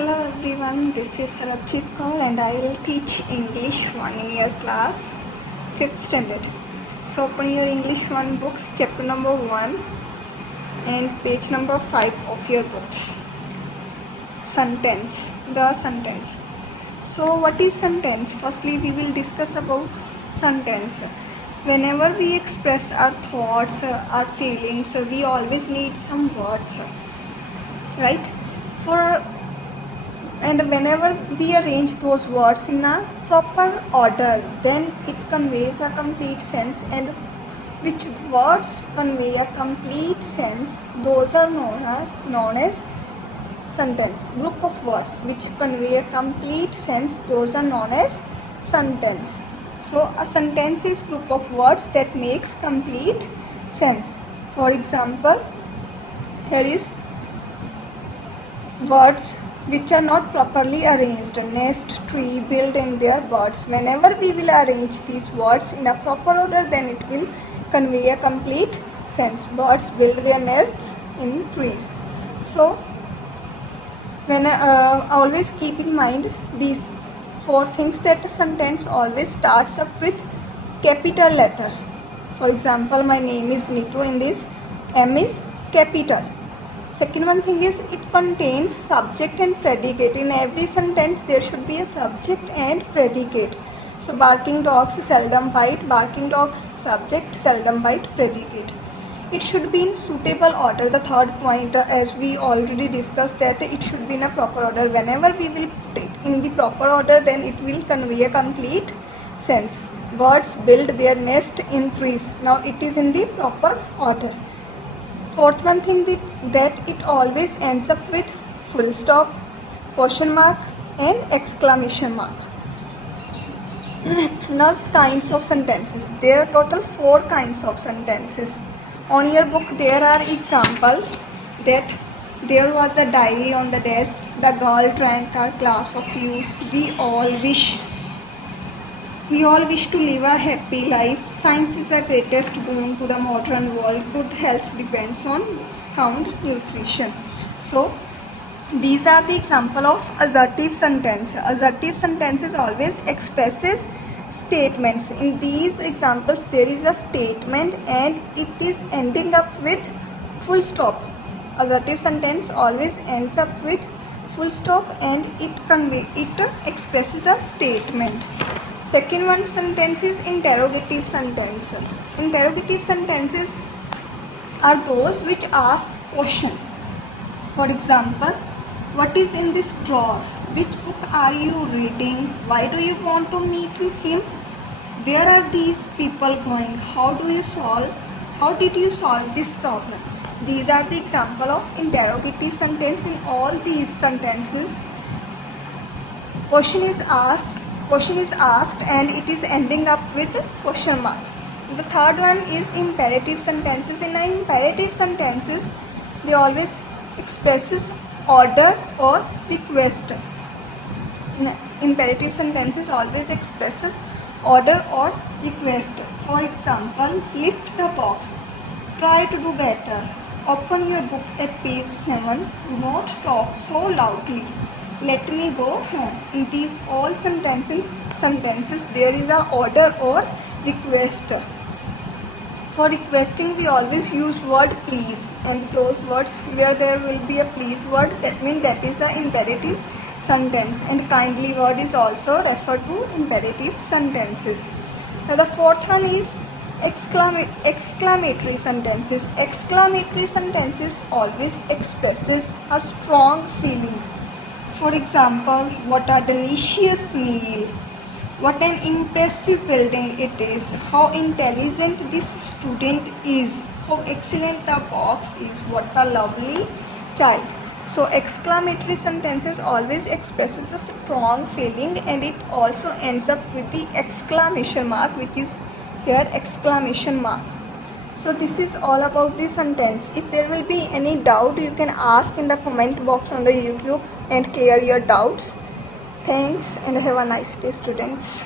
Hello everyone, this is Sarabjit Kaur and I will teach English 1 in your class 5th standard. So open your English 1 books, chapter number 1 and page number 5 of your books. Sentence, the sentence. So what is sentence? Firstly we will discuss about sentence. Whenever we express our thoughts, our feelings, we always need some words, right? And whenever we arrange those words in a proper order, then it conveys a complete sense, and which words convey a complete sense, those are known as sentence. Group of words which convey a complete sense, those are known as sentence. So a sentence is group of words that makes complete sense. For example, here is words which are not properly arranged: nest, tree, build and their birds. Whenever we will arrange these words in a proper order, then it will convey a complete sense. Birds build their nests in trees. So when always keep in mind these 4 things, that a sentence always starts up with capital letter. For example, my name is Nitu. In this, M is capital. Second one thing is, it contains subject and predicate. In every sentence there should be a subject and predicate. So barking dogs seldom bite, barking dogs subject, seldom bite predicate. It should be in suitable order. The third point, as we already discussed, that it should be in a proper order. Whenever we will put it in the proper order, then it will convey a complete sense. Birds build their nest in trees. Now it is in the proper order. Fourth one thing, that it always ends up with full stop, question mark and exclamation mark. Now kinds of sentences. There are total 4 kinds of sentences. On your book there are examples, that there was a diary on the desk, the girl drank a glass of juice, we all wish to live a happy life, science is the greatest boon to the modern world, good health depends on sound nutrition. So these are the example of assertive sentence. Assertive sentences always expresses statements. In these examples there is a statement and it is ending up with full stop. Assertive sentence always ends up with full stop and it expresses a statement. Second one sentence is interrogative sentence. Interrogative sentences are those which ask question. For example, what is in this drawer? Which book are you reading? Why do you want to meet with him? Where are these people going? How did you solve this problem? These are the example of interrogative sentence. In all these sentences, question is asked and it is ending up with question mark. The third one is imperative sentences. In imperative sentences, they always expresses order or request. Imperative sentences always expresses order or request. For example, lift the box, try to do better, open your book at page 7, do not talk so loudly, let me go home. In these all sentences there is a order or request. For requesting we always use word please, and those words where there will be a please word, that means that is an imperative sentence, and kindly word is also referred to imperative sentences. Now the fourth one is exclamatory sentences. Exclamatory sentences always expresses a strong feeling. For example, what a delicious meal, what an impressive building it is, how intelligent this student is, how excellent the box is, what a lovely child. So exclamatory sentences always expresses a strong feeling, and it also ends up with the exclamation mark, which is here exclamation mark. So this is all about the sentence. If there will be any doubt, you can ask in the comment box on the YouTube and clear your doubts. Thanks and have a nice day, students.